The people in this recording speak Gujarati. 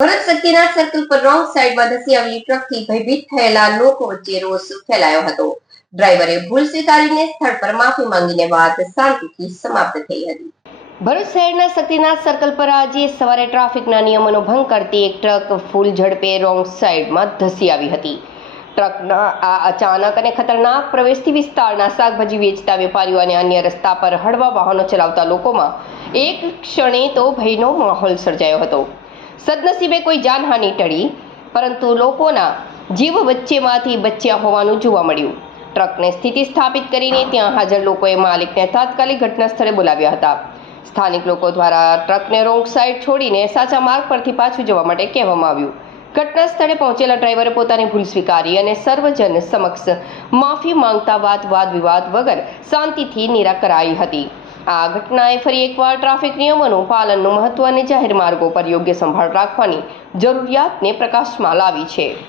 ભરત શક્તિનાથ સર્કલ પર રોંગ સાઈડમાં ધસી આવેલી ટ્રકથી ભયભીત થયેલા લોકો વચ્ચે રોષ ફેલાયો હતો. ડ્રાઈવરે ભૂલ સ્વીકારીને સ્થળ પર માફી માંગીને વાત શાંતિથી સમાપ્ત થઈ હતી. ભરૂચ શહેરના સતીનાથ સર્કલ પર આજે સવારે ટ્રાફિકના નિયમોનો ભંગ કરતી એક ટ્રક ફૂલ ઝડપે રોંગ સાઈડમાં ધસી આવી હતી. ટ્રકના આ અચાનક અને ખતરનાક પ્રવેશથી વિસ્તારના શાકભાજી વેચતા વેપારીઓ અને અન્ય રસ્તા પર હળવા વાહનો ચલાવતા લોકોમાં એક ક્ષણે તો ભયનો માહોલ સર્જાયો હતો. સદનસીબે કોઈ જાનહાનિ ટળી, પરંતુ લોકોના જીવ વચ્ચેમાંથી બચ્યા હોવાનું જોવા મળ્યું. ટ્રકને સ્થિતિ સ્થાપિત કરીને ત્યાં હાજર લોકોએ માલિકને તાત્કાલિક ઘટના સ્થળે બોલાવ્યા હતા. સ્થાનિક લોકો દ્વારા ટ્રકને રોંગ સાઈડ છોડીને સાચા માર્ગ પરથી પાછું જવા માટે કહેવામાં આવ્યું. ઘટના સ્થળે પહોંચેલા ડ્રાઈવરે પોતાની ભૂલ સ્વીકારી અને સર્વજન સમક્ષ માફી માંગતા વાત વાદ વિવાદ વગર શાંતિથી નિરા કરાઈ હતી. આ ઘટનાએ ફરી એકવાર ટ્રાફિક નિયમોનું પાલનનું મહત્વ અને જાહેર માર્ગો પર યોગ્ય સંભાળ રાખવાની જરૂરિયાતને પ્રકાશમાં લાવી છે.